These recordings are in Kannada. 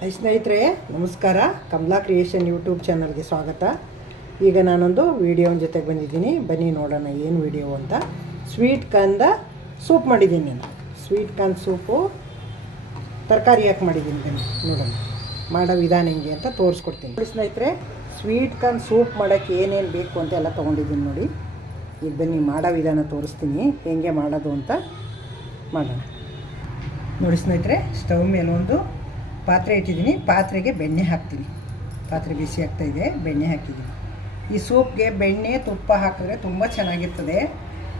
ಹಾಯ್ ಸ್ನೇಹಿತರೆ, ನಮಸ್ಕಾರ. ಕಮಲಾ ಕ್ರಿಯೇಷನ್ ಯೂಟ್ಯೂಬ್ ಚಾನಲ್ಗೆ ಸ್ವಾಗತ. ಈಗ ನಾನೊಂದು ವಿಡಿಯೋನ ಜೊತೆಗೆ ಬಂದಿದ್ದೀನಿ. ಬನ್ನಿ ನೋಡೋಣ ಏನು ವಿಡಿಯೋ ಅಂತ. ಸ್ವೀಟ್ ಕಾರ್ನ್ದ ಸೂಪ್ ಮಾಡಿದ್ದೀನಿ ನಾನು. ಸ್ವೀಟ್ ಕಾರ್ನ್ ಸೂಪು ತರಕಾರಿ ಹಾಕಿ ಮಾಡಿದ್ದೀನಿ ಬನ್ನಿ, ನೋಡೋಣ. ಮಾಡೋ ವಿಧಾನ ಹೆಂಗೆ ಅಂತ ತೋರಿಸ್ಕೊಡ್ತೀನಿ. ನೋಡಿ ಸ್ನೇಹಿತರೆ ಸ್ವೀಟ್ ಕಾರ್ನ್ ಸೂಪ್ ಮಾಡೋಕ್ಕೆ ಏನೇನು ಬೇಕು ಅಂತ ಎಲ್ಲ ತೊಗೊಂಡಿದ್ದೀನಿ ನೋಡಿ. ಈಗ ಬನ್ನಿ, ಮಾಡೋ ವಿಧಾನ ತೋರಿಸ್ತೀನಿ. ಹೆಂಗೆ ಮಾಡೋದು ಅಂತ ಮಾಡೋಣ. ನೋಡಿ ಸ್ನೇಹಿತರೆ, ಸ್ಟವ್ ಮೇಲೆ ಒಂದು ಪಾತ್ರೆ ಇಟ್ಟಿದ್ದೀನಿ. ಪಾತ್ರೆಗೆ ಬೆಣ್ಣೆ ಹಾಕ್ತೀನಿ. ಪಾತ್ರೆ ಬಿಸಿ ಆಗ್ತಾ ಇದೆ. ಬೆಣ್ಣೆ ಹಾಕಿದ್ದೀನಿ. ಈ ಸೂಪ್ಗೆ ಬೆಣ್ಣೆ, ತುಪ್ಪ ಹಾಕಿದ್ರೆ ತುಂಬ ಚೆನ್ನಾಗಿರ್ತದೆ.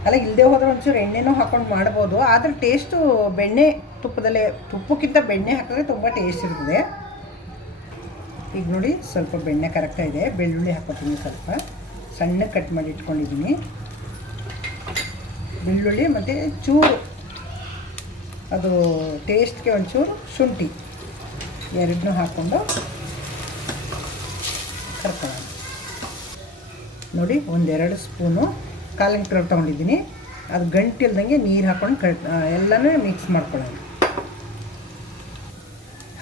ಅಲ್ಲ ಇಲ್ಲದೆ ಹೋದ್ರೆ ಒಂಚೂರು ಎಣ್ಣೆನೂ ಹಾಕ್ಕೊಂಡು ಮಾಡ್ಬೋದು. ಆದರೆ ಟೇಸ್ಟು ಬೆಣ್ಣೆ ತುಪ್ಪದಲ್ಲೇ, ತುಪ್ಪಕ್ಕಿಂತ ಬೆಣ್ಣೆ ಹಾಕಿದ್ರೆ ತುಂಬ ಟೇಸ್ಟ್ ಇರ್ತದೆ. ಈಗ ನೋಡಿ, ಸ್ವಲ್ಪ ಬೆಣ್ಣೆ ಕರಗ್ತಾ ಇದೆ. ಬೆಳ್ಳುಳ್ಳಿ ಹಾಕೋತೀನಿ ಸ್ವಲ್ಪ. ಸಣ್ಣ ಕಟ್ ಮಾಡಿ ಇಟ್ಕೊಂಡಿದ್ದೀನಿ. ಬೆಳ್ಳುಳ್ಳಿ ಮತ್ತು ಚೂರು. ಅದು ಟೇಸ್ಟ್ಗೆ ಒಂಚೂರು ಶುಂಠಿ. ಎರಡನ್ನೂ ಹಾಕ್ಕೊಂಡು ಕರ್ಕೊಳ್ಳೋಣ. ನೋಡಿ, ಒಂದೆರಡು ಸ್ಪೂನು ಕಾಲಿನ ಪೌಡರ್ ತೊಗೊಂಡಿದ್ದೀನಿ. ಅದು ಗಂಟಿಲ್ದಂಗೆ ನೀರು ಹಾಕ್ಕೊಂಡು ಕಟ್ ಎಲ್ಲನೂ ಮಿಕ್ಸ್ ಮಾಡ್ಕೊಳ್ಳೋಣ.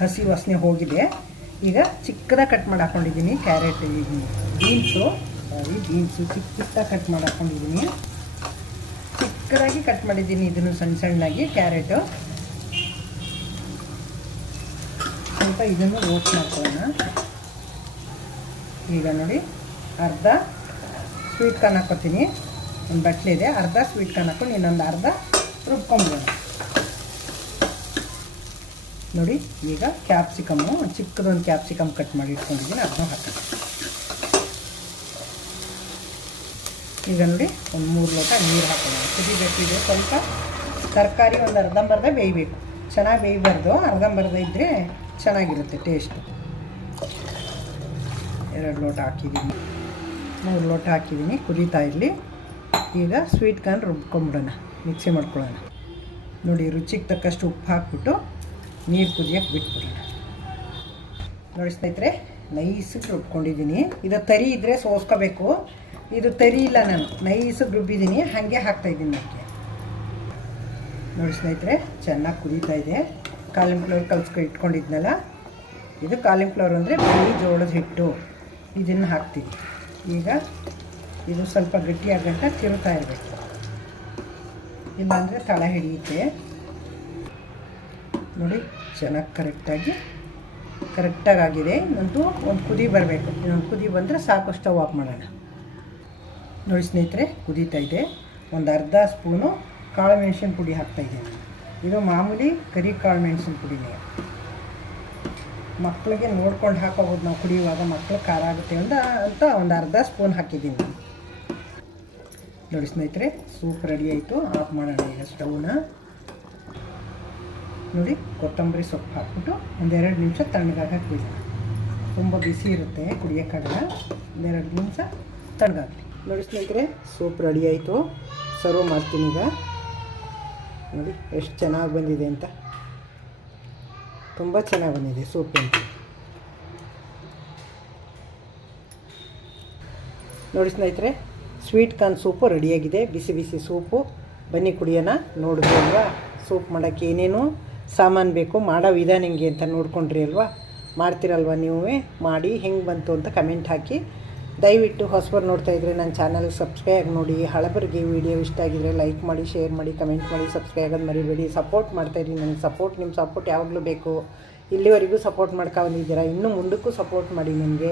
ಹಸಿ ವಾಸನೆ ಹೋಗಿದೆ. ಈಗ ಚಿಕ್ಕದಾಗಿ ಕಟ್ ಮಾಡಿ ಹಾಕ್ಕೊಂಡಿದ್ದೀನಿ ಕ್ಯಾರೆಟ್ ಬೀನ್ಸು ಸಾರಿ ಬೀನ್ಸು ಚಿಕ್ಕ ಚಿಕ್ಕದಾಗಿ ಕಟ್ ಮಾಡಿ ಹಾಕ್ಕೊಂಡಿದ್ದೀನಿ ಚಿಕ್ಕದಾಗಿ ಕಟ್ ಮಾಡಿದ್ದೀನಿ, ಇದನ್ನು ಸಣ್ಣ ಸಣ್ಣಾಗಿ ಕ್ಯಾರೆಟು ಸ್ವಲ್ಪ ಇದನ್ನು ರೋಸ್ಟ್ ಮಾಡ್ಕೊಳ್ಳೋಣ. ಈಗ ನೋಡಿ, ಅರ್ಧ ಸ್ವೀಟ್ ಕಾರ್ನ್ ಹಾಕೋತೀನಿ ಒಂದು ಬಟ್ಲೆ ಇದೆ, ಅರ್ಧ ಸ್ವೀಟ್ ಕಾರ್ನ್ ಹಾಕೊಂಡು ಇನ್ನೊಂದು ಅರ್ಧ ರುಬ್ಕೊಂಬಿಡೋಣ ನೋಡಿ, ಈಗ ಕ್ಯಾಪ್ಸಿಕಮ್ಮು ಚಿಕ್ಕದೊಂದು ಕ್ಯಾಪ್ಸಿಕಮ್ ಕಟ್ ಮಾಡಿ ಇಟ್ಕೊಂಡಿದ್ದೀನಿ, ಅದನ್ನು ಹಾಕೋಣ. ಈಗ ನೋಡಿ, ಒಂದು ಮೂರು ಲೋಟ ನೀರು ಹಾಕೋಣ. ಕುದಿಬೇಕಿದೆ ಸ್ವಲ್ಪ ತರಕಾರಿ ಒಂದು ಅರ್ಧಂಬರ್ಧ ಬೇಯಬೇಕು. ಚೆನ್ನಾಗಿ ಬೇಯಬಾರ್ದು, ಅರ್ಧಂಬರ್ಧ ಇದ್ದರೆ ಚೆನ್ನಾಗಿರುತ್ತೆ ಟೇಸ್ಟು. ಎರಡು ಲೋಟ ಹಾಕಿದ್ದೀನಿ. ಮೂರು ಲೋಟ ಹಾಕಿದ್ದೀನಿ. ಕುದೀತಾ ಇರಲಿ. ಈಗ ಸ್ವೀಟ್ ಕಾರ್ನ್ ರುಬ್ಕೊಂಬಿಡೋಣ. ಮಿಕ್ಸಿ ಮಾಡ್ಕೊಳ್ಳೋಣ. ನೋಡಿ, ರುಚಿಗೆ ತಕ್ಕಷ್ಟು ಉಪ್ಪು ಹಾಕ್ಬಿಟ್ಟು ನೀರು ಕುದಿಯೋಕ್ಕೆ ಬಿಟ್ಬಿಡೋಣ. ನೋಡಿ ಸ್ನೇಹಿತರೆ, ನೈಸಿಗೆ ರುಬ್ಕೊಂಡಿದ್ದೀನಿ. ಇದು ತರಿ ಇದ್ದರೆ ಸೋಸ್ಕೋಬೇಕು. ಇದು ತರಿ ಇಲ್ಲ ನಾನು. ನೈಸಿಗೆ ರುಬ್ಬಿದ್ದೀನಿ. ಹಾಗೆ ಹಾಕ್ತಾಯಿದ್ದೀನಿ ಅದಕ್ಕೆ. ನೋಡಿ ಸ್ನೇಹಿತರೆ, ಚೆನ್ನಾಗಿ ಕುದೀತಾ ಇದೆ. ಕಾಲಿಫ್ಲವರ್ ಕಲ್ಸ್ಕೊ ಇಟ್ಕೊಂಡಿದ್ನಲ್ಲ? ಇದು ಕಾಲಿಫ್ಲವರ್ ಅಂದರೆ ಬಿಳಿ ಜೋಳದ ಹಿಟ್ಟು. ಇದನ್ನು ಹಾಕ್ತೀವಿ. ಈಗ ಇದು ಸ್ವಲ್ಪ ಗಟ್ಟಿಯಾಗಂಟ ತಿರುತ್ತಾ ಇರಬೇಕು. ಇಲ್ಲಾಂದರೆ ತಳ ಹಿಡಿಯುತ್ತೆ. ನೋಡಿ, ಚೆನ್ನಾಗಿ ಕರೆಕ್ಟಾಗಿ ಕರೆಕ್ಟಾಗಿ ಆಗಿದೆ. ಇನ್ನೊಂದು ಒಂದು ಕುದಿ ಬರಬೇಕು. ಇನ್ನೊಂದು ಕುದಿ ಬಂದರೆ ಸಾಕು ಸ್ಟವ್ ಆಫ್ ಮಾಡೋಣ. ನೋಡಿ ಸ್ನೇಹಿತರೆ, ಕುದೀತಾ ಇದೆ. ಒಂದು ಅರ್ಧ ಸ್ಪೂನು ಕಾಳು ಮೆಣಸಿನ ಪುಡಿ ಹಾಕ್ತಾಯಿದ್ದೀನಿ ಇದು ಮಾಮೂಲಿ ಕರಿ ಕಾಳು ಮೆಣಸಿನ ಪುಡಿನೇ. ಮಕ್ಕಳಿಗೆ ನೋಡ್ಕೊಂಡು ಹಾಕೋಬೋದು, ನಾವು ಕುಡಿಯುವಾಗ ಮಕ್ಕಳು ಖಾರ ಆಗುತ್ತೆ ಅಂತ ಅಂತ ಒಂದು ಅರ್ಧ ಸ್ಪೂನ್ ಹಾಕಿದ್ದೀನಿ ನಾನು. ನೋಡಿ ಸ್ನೇಹಿತರೆ, ಸೂಪ್ ರೆಡಿ ಆಯಿತು. ಆಫ್ ಮಾಡೋಣ ಈಗ ಸ್ಟವ್ನ. ನೋಡಿ, ಕೊತ್ತಂಬರಿ ಸೊಪ್ಪು ಹಾಕ್ಬಿಟ್ಟು ಒಂದೆರಡು ನಿಮಿಷ ತಣ್ಣಗಾಗಿ ಹಾಕ್ಬಿಡೋಣ ತುಂಬ ಬಿಸಿ ಇರುತ್ತೆ, ಕುಡಿಯೋಕ್ಕಾಗಲ್ಲ. ಒಂದೆರಡು ನಿಮಿಷ ತಣ್ಣಗಾಗಲಿ. ನೋಡಿ ಸ್ನೇಹಿತರೆ, ಸೂಪ್ ರೆಡಿ ಆಯಿತು. ಸರ್ವ್ ಮಾಡ್ತೀನಿ ಈಗ. ನೋಡಿ, ಎಷ್ಟು ಚೆನ್ನಾಗಿ ಬಂದಿದೆ ಅಂತ. ತುಂಬ ಚೆನ್ನಾಗಿ ಬಂದಿದೆ ಸೂಪ್ ಅಂತ. ನೋಡಿ ಸ್ನೇಹಿತರೆ ಸ್ವೀಟ್ ಕಾರ್ನ್ ಸೂಪು ರೆಡಿಯಾಗಿದೆ. ಬಿಸಿ ಬಿಸಿ ಸೂಪು ಬನ್ನಿ ಕುಡಿಯೋಣ. ನೋಡಿದ್ರಿ ಅಲ್ವಾ? ಸೂಪ್ ಮಾಡೋಕ್ಕೆ ಏನೇನು ಸಾಮಾನು ಬೇಕು, ಮಾಡೋ ವಿಧಾನ ಹೆಂಗೆ ಅಂತ ನೋಡ್ಕೊಂಡ್ರಿ ಅಲ್ವಾ? ಮಾಡ್ತೀರಲ್ವ ನೀವೇ? ಮಾಡಿ ಹೆಂಗೆ ಬಂತು ಅಂತ ಕಮೆಂಟ್ ಹಾಕಿ. ದಯವಿಟ್ಟು ಹೊಸಬರು ನೋಡ್ತಾ ಇದ್ರೆ ನನ್ನ ಚಾನಲ್ಗೆ ಸಬ್ಸ್ಕ್ರೈಬ್ ನೋಡಿ. ಹಳಬರಿಗೆ ವಿಡಿಯೋ ಇಷ್ಟ ಆಗಿದ್ರೆ ಲೈಕ್ ಮಾಡಿ, ಶೇರ್ ಮಾಡಿ, ಕಮೆಂಟ್ ಮಾಡಿ, ಸಬ್ಸ್ಕ್ರೈಬ್ ಆಗೋದು ಮರಿಬೇಡಿ. ಸಪೋರ್ಟ್ ಮಾಡ್ತಾಯಿರಿ ನನಗೆ ಸಪೋರ್ಟ್, ನಿಮ್ಮ ಸಪೋರ್ಟ್ ಯಾವಾಗಲೂ ಬೇಕು. ಇಲ್ಲಿವರೆಗೂ ಸಪೋರ್ಟ್ ಮಾಡ್ಕೊ ಬಂದಿದ್ದೀರಾ? ಇನ್ನೂ ಮುಂದಕ್ಕೂ ಸಪೋರ್ಟ್ ಮಾಡಿ ನನಗೆ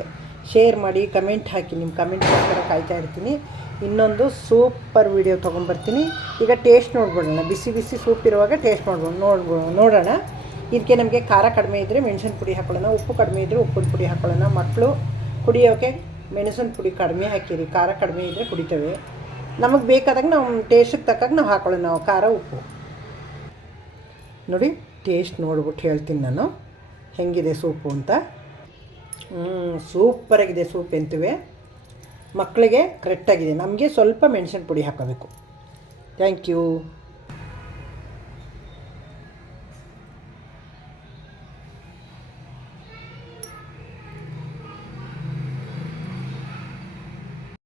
ಶೇರ್ ಮಾಡಿ, ಕಮೆಂಟ್ ಹಾಕಿ. ನಿಮ್ಮ ಕಮೆಂಟ್ಗೋಸ್ಕರ ಕಾಯ್ತಾ ಇರ್ತೀನಿ. ಇನ್ನೊಂದು ಸೂಪರ್ ವಿಡಿಯೋ ತೊಗೊಂಬರ್ತೀನಿ. ಈಗ ಟೇಸ್ಟ್ ನೋಡ್ಬಿಡೋಣ. ಬಿಸಿ ಬಿಸಿ ಸೂಪ್ ಇರುವಾಗ ಟೇಸ್ಟ್ ಮಾಡ್ಬೋದು ನೋಡ್ಬೋ ನೋಡೋಣ. ಇದಕ್ಕೆ ನಮಗೆ ಖಾರ ಕಡಿಮೆ ಇದ್ದರೆ ಮೆಣಸಿನ ಪುಡಿ ಹಾಕೊಳ್ಳೋಣ. ಉಪ್ಪು ಕಡಿಮೆ ಇದ್ದರೆ ಉಪ್ಪಿನ ಪುಡಿ ಹಾಕೊಳ್ಳೋಣ. ಮಕ್ಕಳು ಕುಡಿಯೋಕ್ಕೆ ಮೆಣಸಿನ ಪುಡಿ ಕಡಿಮೆ ಹಾಕಿರಿ, ಖಾರ ಕಡಿಮೆ ಇದ್ದರೆ ಕುಡಿತೇವೆ. ನಮಗೆ ಬೇಕಾದಾಗ ನಾವು ಟೇಸ್ಟಿಗೆ ತಕ್ಕಾಗ ನಾವು ಹಾಕೊಳ್ಳೋಣ, ನಾವು ಖಾರ ಉಪ್ಪು. ನೋಡಿ ಟೇಸ್ಟ್ ನೋಡ್ಬಿಟ್ಟು ಹೇಳ್ತೀನಿ ನಾನು. ಹೆಂಗಿದೆ ಸೂಪು ಅಂತ. ಸೂಪರಾಗಿದೆ ಸೂಪ್ ಎಂತುವೆ. ಮಕ್ಕಳಿಗೆ ಕರೆಕ್ಟಾಗಿದೆ ನಮಗೆ ಸ್ವಲ್ಪ ಮೆಣಸಿನ ಪುಡಿ ಹಾಕೋಬೇಕು. Thank you